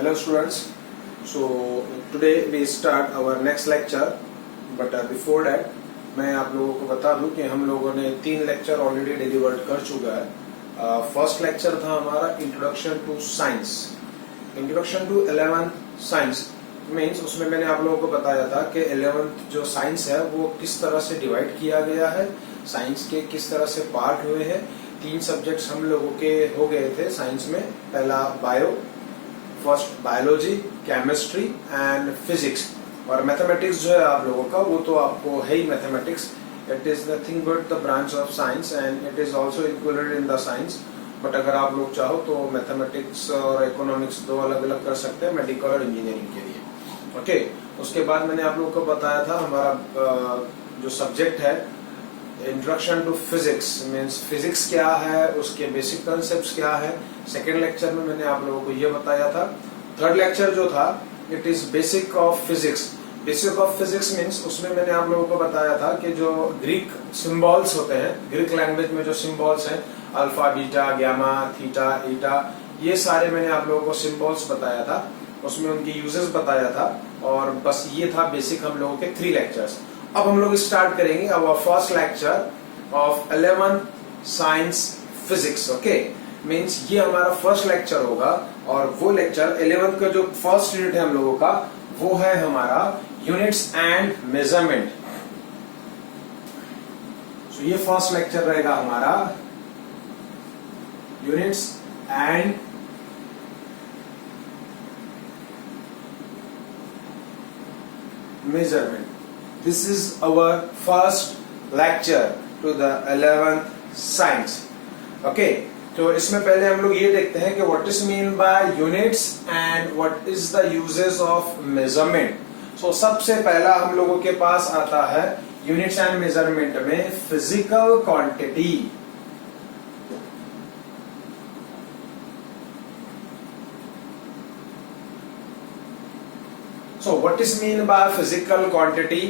Hello students, so today we start our next lecture, but before that मैं आप लोगों को बता दूं कि हम लोगों ने 3 लेक्चर ऑलरेडी डिलीवर्ड कर चुका है। फर्स्ट लेक्चर था हमारा introduction to science. Introduction to 11th science means उसमें मैंने आप लोगों को बताया था कि 11th जो साइंस है वो किस तरह से डिवाइड किया गया है, साइंस के किस तरह से पार्ट हुए हैं। 3 सब्जेक्ट्स हम लोगों के हो गए थे साइंस में। पहला first biology, chemistry and physics, और मैथमेटिक्स जो है आप लोगों का वो तो आपको है ही mathematics. It is nothing but the branch of science and it is also included in the science. But अगर आप लोग चाहो तो मैथमेटिक्स और इकोनॉमिक्स 2 अलग अलग कर सकते हैं मेडिकल और इंजीनियरिंग के लिए। ओके, उसके बाद मैंने आप लोगों को बताया था हमारा जो सब्जेक्ट है introduction to physics means physics क्या है, उसके बेसिक कॉन्सेप्ट्स क्या है। सेकेंड लेक्चर में मैंने आप लोगों को ये बताया था। थर्ड लेक्चर जो था it is basic of physics. Basic of physics means उसमें मैंने आप लोगों को बताया था कि जो ग्रीक सिंबल्स होते हैं, ग्रीक लैंग्वेज में जो सिंबल्स हैं अल्फा, बीटा, गामा, थीटा, ईटा, ये सारे मैंने आप लोगों को सिंबल्स बताया था, उसमें उनकी यूजेस बताया था। और बस ये था बेसिक हम लोगों के 3 लेक्चर्स। अब हम लोग स्टार्ट करेंगे our first lecture of 11th science physics. Okay, means ये हमारा फर्स्ट लेक्चर होगा और वो लेक्चर 11th का जो फर्स्ट यूनिट है हम लोगों का वो है हमारा यूनिट्स एंड मेजरमेंट। सो ये फर्स्ट लेक्चर रहेगा हमारा units and measurement. This is our first lecture to the 11th science. Okay, तो इसमें पहले हम लोग ये देखते हैं कि what is mean by units and what is the uses of measurement. So सबसे पहला हम लोगों के पास आता है units and measurement में physical quantity. So what is mean by physical quantity?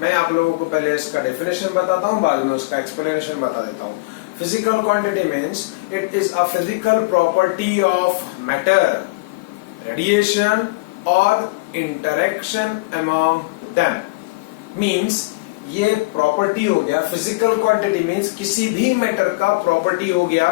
मैं आप लोगों को पहले इसका डेफिनेशन बताता हूँ, बाद में उसका एक्सप्लेनेशन बता देता हूँ। Physical quantity means it is a physical property of matter, radiation or interaction among them. Means ये प्रॉपर्टी हो गया, फिजिकल क्वांटिटी मीन्स किसी भी मैटर का प्रॉपर्टी हो गया,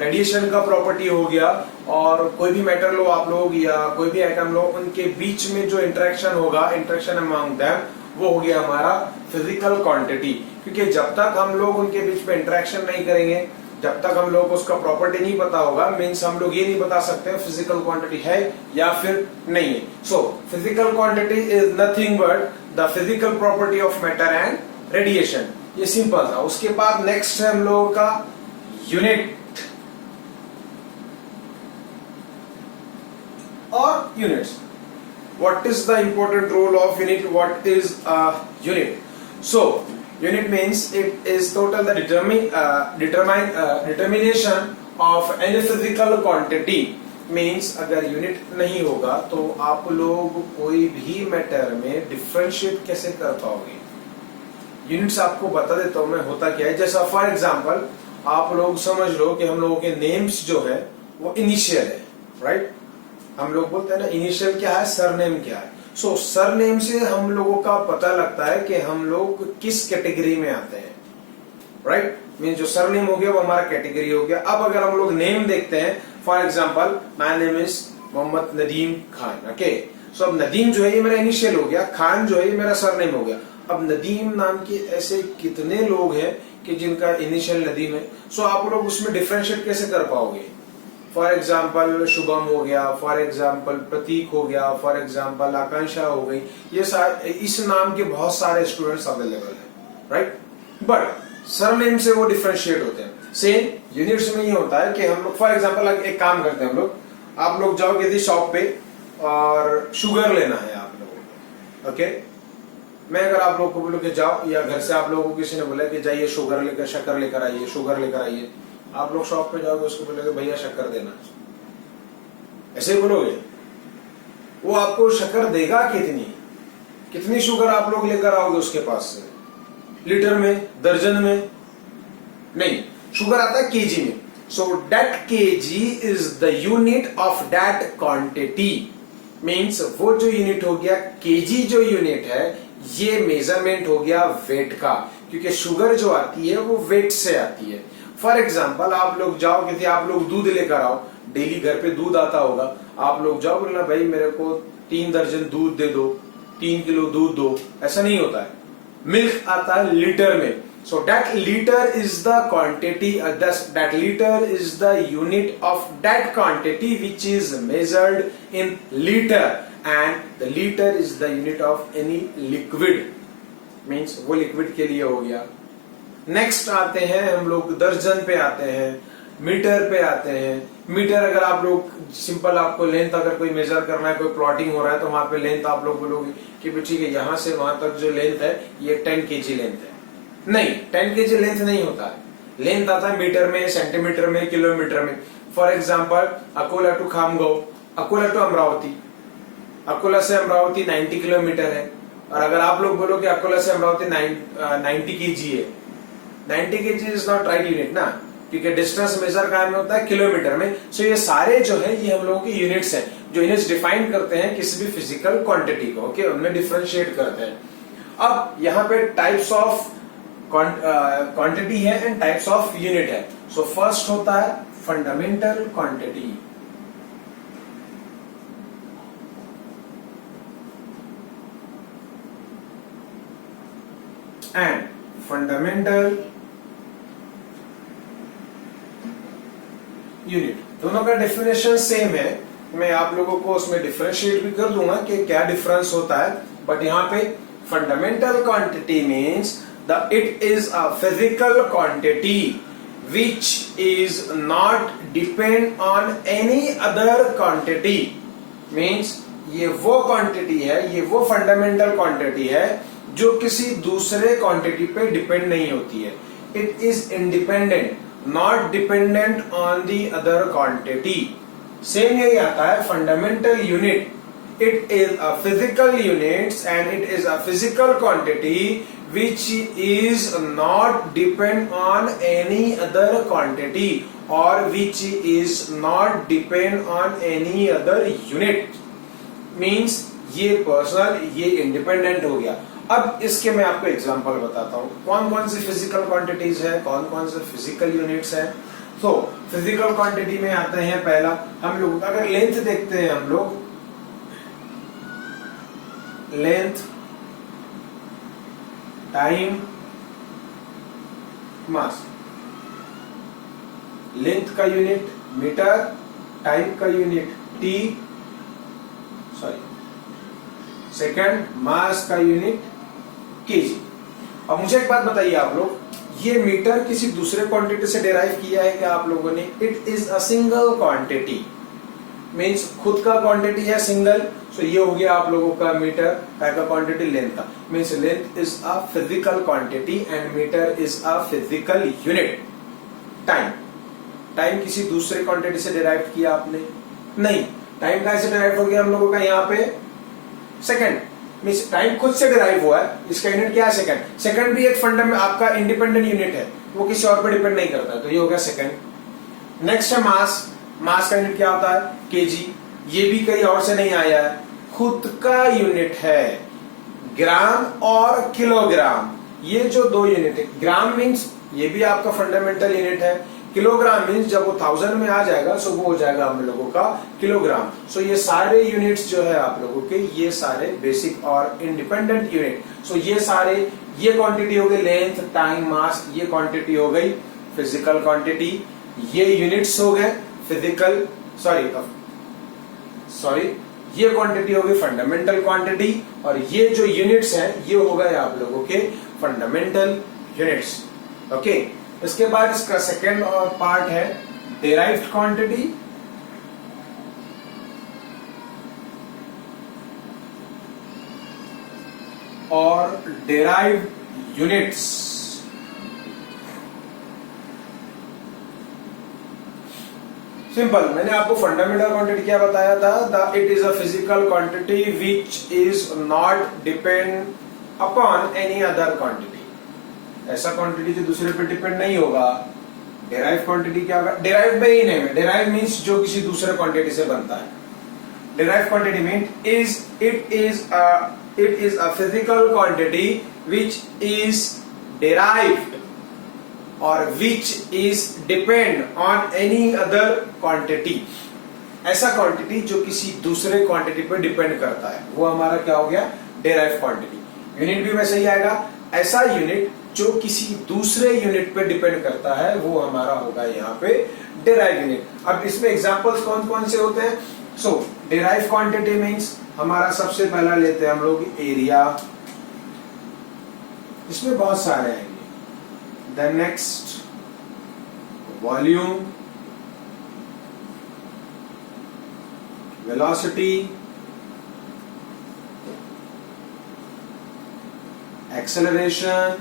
रेडिएशन का प्रॉपर्टी हो गया, और कोई भी मैटर लो आप लोग या कोई भी आइटम लो, उनके बीच में जो इंटरेक्शन होगा, इंटरेक्शन अमंग देम, वो हो गया हमारा फिजिकल क्वांटिटी। क्योंकि जब तक हम लोग उनके बीच में इंटरेक्शन नहीं करेंगे, जब तक हम लोग को उसका प्रॉपर्टी नहीं पता होगा, मीन्स हम लोग ये नहीं बता सकते फिजिकल क्वांटिटी है या फिर नहीं है। So physical quantity is nothing but the physical property of matter and radiation. ये सिंपल था। उसके बाद नेक्स्ट है हम लोगों का यूनिट और units. What is the important role of unit? What is a unit? So unit means it is total the determination of any physical quantity. Means अगर यूनिट नहीं होगा तो आप लोग कोई भी मैटर में डिफरेंशिएट कैसे कर पाओगे। यूनिट्स आपको बता देता हूं मैं होता क्या है। जैसा फॉर एग्जांपल आप लोग समझ लो कि हम लोगों के नेम्स जो है वो इनिशियल है, राइट? हम लोग बोलते हैं ना इनिशियल क्या है, सरनेम क्या है। सो सरनेम से हम लोगों का पता लगता है कि हम लोग किस कैटेगरी में आते हैं, राइट? मीन जो सरनेम हो गया वो हमारा कैटेगरी हो गया। अब अगर हम लोग नेम देखते हैं, for example my name is Mohammad Nadeem Khan. Okay, so अब नदीम जो है ये मेरा इनिशियल हो गया, खान जो है ये मेरा सरनेम हो गया। अब नदीम नाम के ऐसे कितने लोग हैं कि जिनका इनिशियल नदीम है। सो आप लोग उसमें डिफरेंशिएट कैसे कर पाओगे। फॉर एग्जाम्पल शुभम हो गया, फॉर एग्जाम्पल प्रतीक हो गया, फॉर एग्जाम्पल आकांक्षा हो गई, ये इस नाम के बहुत सारे स्टूडेंट्स अवेलेबल हैं, राइट? बट सरनेम से वो डिफरेंशिएट होते हैं। सेम यूनिट्स में ये होता है कि हम लोग फॉर एग्जाम्पल एक काम करते हैं हम लोग, आप लोग जाओगे यदि शॉप पे और शुगर लेना है आप लोगों को, ओके? मैं अगर आप लोगों को बोलूं कि जाओ, या घर से आप लोगों को किसी ने बोला कि जाइए शुगर लेकर, शक्कर लेकर आइए, शुगर लेकर आइए, आप लोग शॉप पे जाओगे उसको बोलोगे भैया शक्कर देना, ऐसे बोलोगे? वो आपको शक्कर देगा कितनी शुगर आप लोग लेकर आओगे उसके पास से? लीटर में, दर्जन में? नहीं, शुगर आता है केजी में। So that kg is the unit of that quantity. Means वो जो यूनिट हो गया केजी, जो यूनिट है ये मेजरमेंट हो गया वेट का, क्योंकि शुगर जो आती है वो वेट से आती है। फॉर एग्जाम्पल आप लोग जाओ किसी, आप लोग दूध लेकर आओ, डेली घर पे दूध आता होगा, आप लोग जाओ बोलना भाई मेरे को 3 दर्जन दूध दे दो, 3 किलो दूध दो, ऐसा नहीं होता है। मिल्क आता है लीटर में। So that liter is the quantity, that liter is the unit of that quantity which is measured in liter, and the liter is the unit of any liquid, means वो liquid के लिए हो गया। Next आते हैं हम लोग दर्जन पे आते हैं, मीटर पे आते हैं। मीटर अगर आप लोग सिंपल, आपको लेंथ अगर कोई मेजर करना है, कोई प्लॉटिंग हो रहा है तो वहां पे लेंथ आप लोग बोलोगे कि ठीक है यहाँ से वहां तक जो लेंथ है ये 10 kg लेंथ है। नहीं, 10 kg लेंथ नहीं होता है, लेंथ आता है मीटर में, सेंटीमीटर में, किलोमीटर में। For example Akola to Khamgaon, Akola to Amravati, Akola से अमरावती 90 किलोमीटर है। और अगर आप लोग बोलो कि अकोला से अमरावती 90 kg है, 90 kg is not right unit ना, क्योंकि डिस्टेंस मेजर कहाँ में होता है, किलोमीटर में। सो ये सारे जो है ये हम लोगों के यूनिट्स हैं, जो यूनिट्स डिफाइन करते हैं किसी भी फिजिकल क्वांटिटी को। ओके, उनमें डिफरेंशिएट करते हैं। अब यहाँ पे टाइप्स ऑफ क्वांटिटी है एंड टाइप्स ऑफ यूनिट है। सो फर्स्ट होता है fundamental quantity, and fundamental unit. दोनों का डेफिनेशन सेम है, मैं आप लोगों को उसमें डिफरेंशिएट भी कर दूंगा कि क्या डिफरेंस होता है। बट यहाँ पे fundamental quantity means it is a physical quantity which is not depend on any other quantity, means ये वो क्वांटिटी है, ये वो फंडामेंटल क्वांटिटी है जो किसी दूसरे क्वांटिटी पे डिपेंड नहीं होती है। It is independent, not dependent on the other quantity. Same यही आता है fundamental unit. It is a physical units and it is a physical quantity which is not depend on any other quantity or which is not depend on any other unit, means ये personal, ये independent हो गया। अब इसके मैं आपको example बताता हूँ कौन कौन सी फिजिकल क्वांटिटीज है, कौन कौन से फिजिकल यूनिट्स है। तो फिजिकल क्वांटिटी में आते हैं पहला, हम लोग अगर लेंथ देखते हैं, हम लोग लेंथ, टाइम, मास। लेंथ का यूनिट मीटर, टाइम का यूनिट सेकंड, मास का यूनिट केजी। अब मुझे एक बात बताइए आप लोग, ये मीटर किसी दूसरे क्वांटिटी से डिराइव किया है क्या आप लोगों ने? It is a single quantity, means खुद का क्वांटिटी है सिंगल। सो ये हो गया आप लोगों का मीटर का क्वांटिटी लेंथ का, means length is a physical quantity and metre is a physical unit. Time, time किसी दूसरे क्वांटिटी से डिराइव किया आपने? नहीं, टाइम कैसे डिराइव हो गया हम लोगों का? यहाँ पे सेकंड, मीन्स टाइम खुद से डिराइव हुआ है, इसका यूनिट क्या है? सेकंड। सेकंड भी एक फंडामेंटल आपका इंडिपेंडेंट यूनिट है, वो किसी और पर डिपेंड नहीं करता, तो ये हो गया सेकंड। नेक्स्ट है मास। मास का यूनिट क्या होता है? केजी। ये भी कहीं और से नहीं आया है, खुद का यूनिट है। ग्राम और किलोग्राम, ये जो दो यूनिट है, ग्राम मीन्स ये भी आपका फंडामेंटल यूनिट है, किलोग्राम मीन्स जब वो 1000 में आ जाएगा सो वो हो जाएगा हम लोगों का किलोग्राम। सो ये सारे यूनिट्स जो है आप लोगों के, ये सारे बेसिक और इंडिपेंडेंट यूनिट। सो ये सारे, ये क्वांटिटी हो गई लेंथ, टाइम, मास, ये क्वांटिटी हो गई फिजिकल क्वांटिटी, ये यूनिट्स हो गए फिजिकल, सॉरी ये क्वांटिटी हो गई फंडामेंटल क्वांटिटी, और ये जो यूनिट्स हैं ये हो गए आप लोगों के फंडामेंटल यूनिट्स। ओके, इसके बाद इसका सेकेंड पार्ट है डेराइव्ड क्वांटिटी और डेराइव्ड यूनिट्स। सिंपल, मैंने आपको फंडामेंटल क्वांटिटी क्या बताया था? It is a physical quantity which is not depend upon any other quantity. ऐसा क्वांटिटी जो दूसरे पे डिपेंड नहीं होगा, डेराइव क्वांटिटी क्या होगा? डेराइव में ही नहीं है, डेराइव मीन्स जो किसी दूसरे क्वांटिटी से बनता है। Derive quantity means it is a physical quantity which is derived or which is depend on any other quantity। ऐसा क्वांटिटी जो किसी दूसरे क्वांटिटी पर डिपेंड करता है, वो हमारा क्या हो गया? Derive quantity. यूनिट भी वैसे ही आएगा, ऐसा यूनिट जो किसी दूसरे यूनिट पे डिपेंड करता है, वो हमारा होगा यहाँ पे डेराइव यूनिट। अब इसमें एग्जांपल्स कौन कौन से होते हैं? सो डेराइव क्वांटिटी मींस हमारा सबसे पहला लेते हैं हम लोग एरिया, इसमें बहुत सारे आएंगे। Then next volume, velocity, acceleration,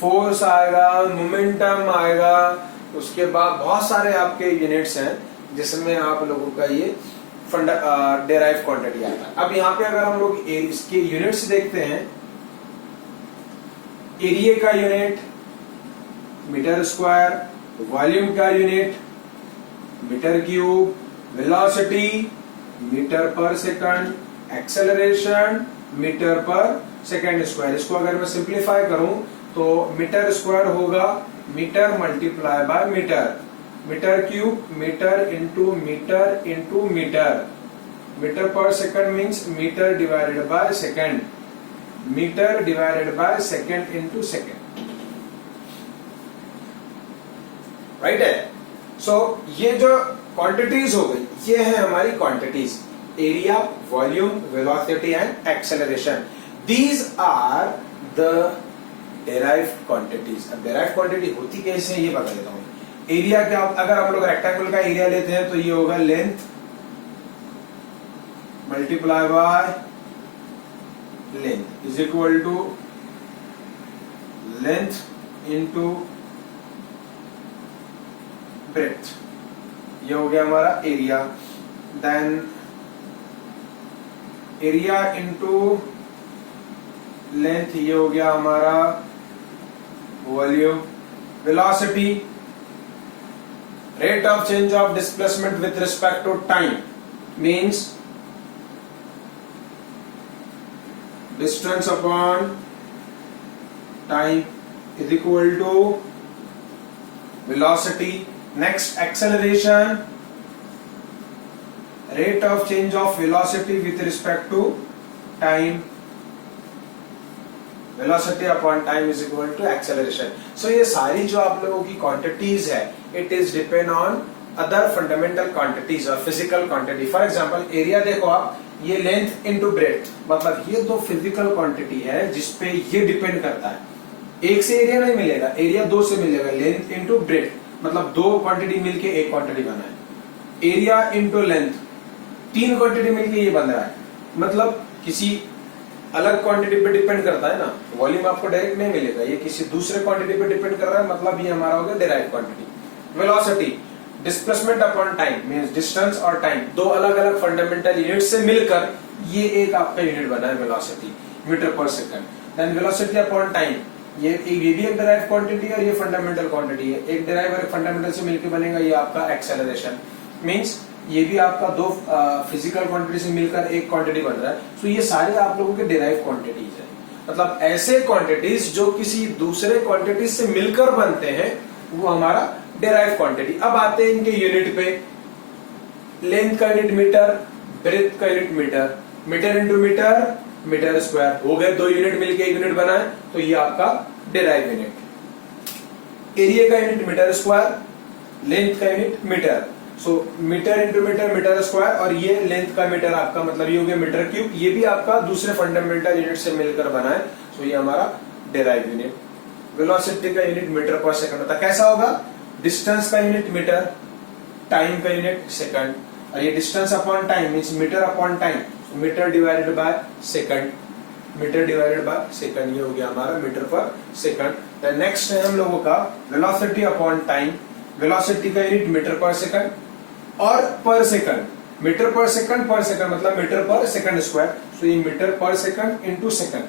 force आएगा, मोमेंटम आएगा, उसके बाद बहुत सारे आपके यूनिट्स हैं जिसमें आप लोगों का ये डेराइव क्वांटिटी आता है। अब यहाँ पे अगर हम लोग इसके यूनिट्स देखते हैं, एरिया का यूनिट मीटर स्क्वायर, वॉल्यूम का unit metre cube, velocity metre per second, acceleration metre per second square. इसको अगर मैं सिंप्लीफाई करूं तो मीटर स्क्वायर होगा metre multiply by metre, metre cube metre into metre into metre, metre per second means metre divided by second, metre divided by second into second, right है। So ये जो quantities हो गई, ये है हमारी quantities, area, volume, velocity and acceleration. These are the derived quantities. अब derived quantity होती कैसे है ये बता देता हूं। एरिया क्या, अगर हम लोग रेक्टेंगल का एरिया लेते हैं तो ये होगा length multiply by length is equal to length into breadth, ये हो गया हमारा area. Then area into length, ये हो गया हमारा volume. Velocity, rate of change of displacement with respect to time means distance upon time is equal to velocity. Next, acceleration, rate of change of velocity with respect to time, velocity upon time is equal to acceleration. So ये सारी जो आप लोगों की quantities है, it is depend on other fundamental quantities और physical quantity. For example, area देखो आप, ये length into breadth, मतलब ये दो physical quantity है जिसपे ये depend करता है। एक से एरिया नहीं मिलेगा, एरिया दो से मिलेगा, लेंथ इंटू ब्रेथ, मतलब दो क्वांटिटी मिलके एक क्वांटिटी बना है। एरिया इंटू लेंथ, तीन क्वांटिटी मिलके ये बन रहा है, मतलब किसी अलग क्वांटिटी पे डिपेंड करता है ना। वॉल्यूम आपको डायरेक्ट नहीं मिलेगा, ये किसी दूसरे क्वांटिटी पे डिपेंड कर रहा है, मतलब ये हमारा हो गया derive quantity. Velocity, displacement upon time means distance और टाइम, दो अलग अलग फंडामेंटल यूनिट से मिलकर ये एक आपका यूनिट बना है velocity, metre per second. Then velocity upon time, ये भी एक डेराइव क्वांटिटी है और ये फंडामेंटल क्वांटिटी है। एक डेराइव और एक फंडामेंटल से मिलकर बनेगा ये आपका एक्सेलरेशन, मींस ये भी आपका दो फिजिकल क्वांटिटी से मिलकर एक क्वांटिटी बन रहा है। तो ये सारे आप लोगों के डेराइव क्वांटिटीज है, मतलब ऐसे क्वांटिटीज जो किसी दूसरे क्वांटिटी से मिलकर बनते हैं, वो हमारा डेराइव क्वांटिटी। अब आते हैं इनके यूनिट पे। लेंथ का यूनिट मीटर, ब्रेथ का unit metre, metre into metre, metre square, हो गए दो यूनिट मिलके एक यूनिट बना है, तो ये आपका डेराइव यूनिट। एरिया का यूनिट मीटर स्क्वायर, लेंथ का unit metre, so metre into metre, metre square, और ये लेंथ का मीटर आपका मतलब ये हो गया मीटर क्यूब, ये भी आपका दूसरे फंडामेंटल यूनिट से मिलकर बना है, सो ये हमारा डेराइव यूनिट। वेलोसिटी का यूनिट मीटर पर सेकंड होता है, कैसा होगा? डिस्टेंस का यूनिट मीटर, टाइम का यूनिट सेकंड, और ये distance upon time means metre upon time, metre divided by second, metre divided by second, ये हो गया हमारा metre per second. Then next है हम लोगों का वेलोसिटी अपॉन टाइम। वेलोसिटी का यूनिट मीटर पर सेकंड और पर सेकंड, मीटर पर सेकंड मतलब मीटर पर सेकंड स्क्वायर, तो ये metre per second into second,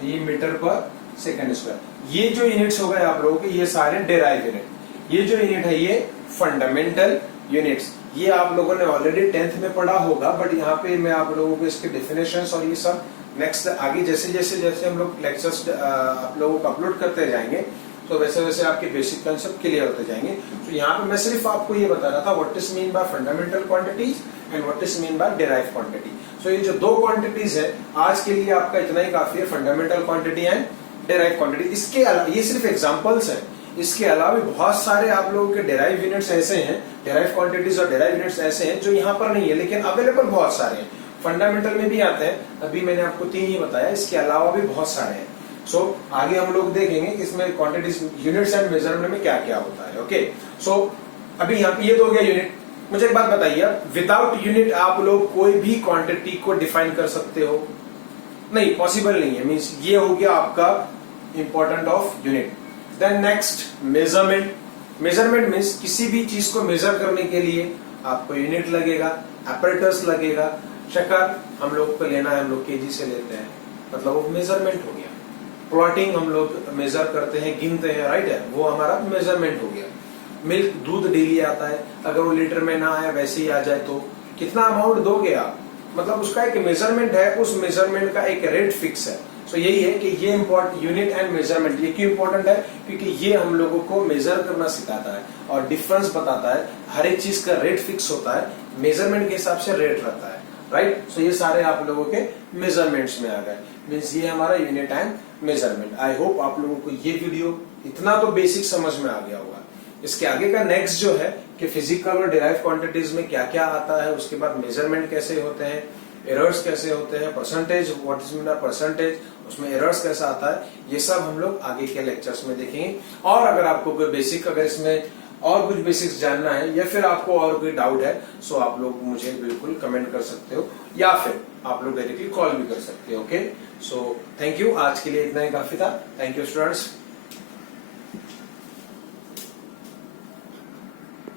तो ये मीटर पर सेकंड स्क्वायर। ये जो यूनिट्स हो गए आप लोगों के, ये सारे डेराइव यूनिट। ये जो यूनिट है ये फंडामेंटल यूनिट्स, ये आप लोगों ने ऑलरेडी 10th में पढ़ा होगा, बट यहाँ पे मैं आप लोगों को इसके डेफिनेशंस और ये सब नेक्स्ट आगे जैसे जैसे जैसे हम लोग लेक्चर्स आप लोगों को अपलोड करते जाएंगे तो वैसे वैसे आपके बेसिक कंसेप्ट क्लियर होते जाएंगे। तो यहाँ पे मैं सिर्फ आपको ये बता रहा था what is mean by fundamental quantities and what is mean by derived quantity. So ये जो दो क्वांटिटीज है आज के लिए आपका इतना ही काफी है, fundamental quantity and derived quantity. इसके अलावा ये सिर्फ एग्जांपल्स हैं, इसके अलावा बहुत सारे आप लोगों के डिराइव यूनिट्स ऐसे हैं, डिराइव क्वांटिटीज और डिराइव यूनिट्स ऐसे हैं जो यहाँ पर नहीं है लेकिन अवेलेबल बहुत सारे हैं, फंडामेंटल में भी आते हैं। अभी मैंने आपको 3 ही बताया, इसके अलावा भी बहुत सारे हैं। सो आगे हम लोग देखेंगे इसमें क्वांटिटीज यूनिट्स एंड मेजरमेंट में क्या क्या होता है। ओके, सो अभी यहाँ पे ये तो हो गया यूनिट। मुझे एक बात बताइए, विदाउट यूनिट आप लोग कोई भी क्वांटिटी को डिफाइन कर सकते हो? नहीं, पॉसिबल नहीं है। मींस ये हो गया आपका important of unit. Then next measurement. Measurement means किसी भी चीज को मेजर करने के लिए आपको यूनिट लगेगा, अपैरेटस लगेगा। शक्कर हम लोग को लेना है, हम लोग केजी से लेते हैं, मतलब वो मेजरमेंट हो गया। प्लॉटिंग हम लोग मेजर करते हैं, गिनते हैं, राइट है, वो हमारा मेजरमेंट हो गया। मिल्क दूध डेली आता है, अगर वो लीटर में ना आए वैसे ही आ जाए तो कितना अमाउंट दोगे आप, मतलब उसका एक मेजरमेंट है, उस मेजरमेंट का एक रेट फिक्स है। सो यही है कि ये इम्पोर्टेंट यूनिट एंड मेजरमेंट ये क्यों इंपॉर्टेंट है, क्योंकि ये हम लोगों को मेजर करना सिखाता है और डिफरेंस बताता है। हर एक चीज का रेट फिक्स होता है, मेजरमेंट के हिसाब से रेट रहता है, राइट। सो ये सारे आप लोगों के मेजरमेंट्स में आ गए। मीन्स ये हमारा unit and measurement. I hope आप लोगों को ये वीडियो इतना तो बेसिक समझ में आ गया होगा। इसके आगे का नेक्स्ट जो है कि फिजिकल और डिराइव क्वांटिटीज में क्या क्या आता है, उसके बाद मेजरमेंट कैसे होते हैं, एरर्स कैसे होते हैं, percentage what is mean percentage, उसमें एरर्स कैसा आता है, ये सब हम लोग आगे के लेक्चर्स में देखेंगे। और अगर आपको कोई बेसिक, अगर इसमें और कुछ बेसिक्स जानना है या फिर आपको और कोई डाउट है, सो आप लोग मुझे बिल्कुल कमेंट कर सकते हो या फिर आप लोग डायरेक्टली कॉल भी कर सकते हो। Okay, so thank you. आज के लिए इतना ही काफी था। Thank you students.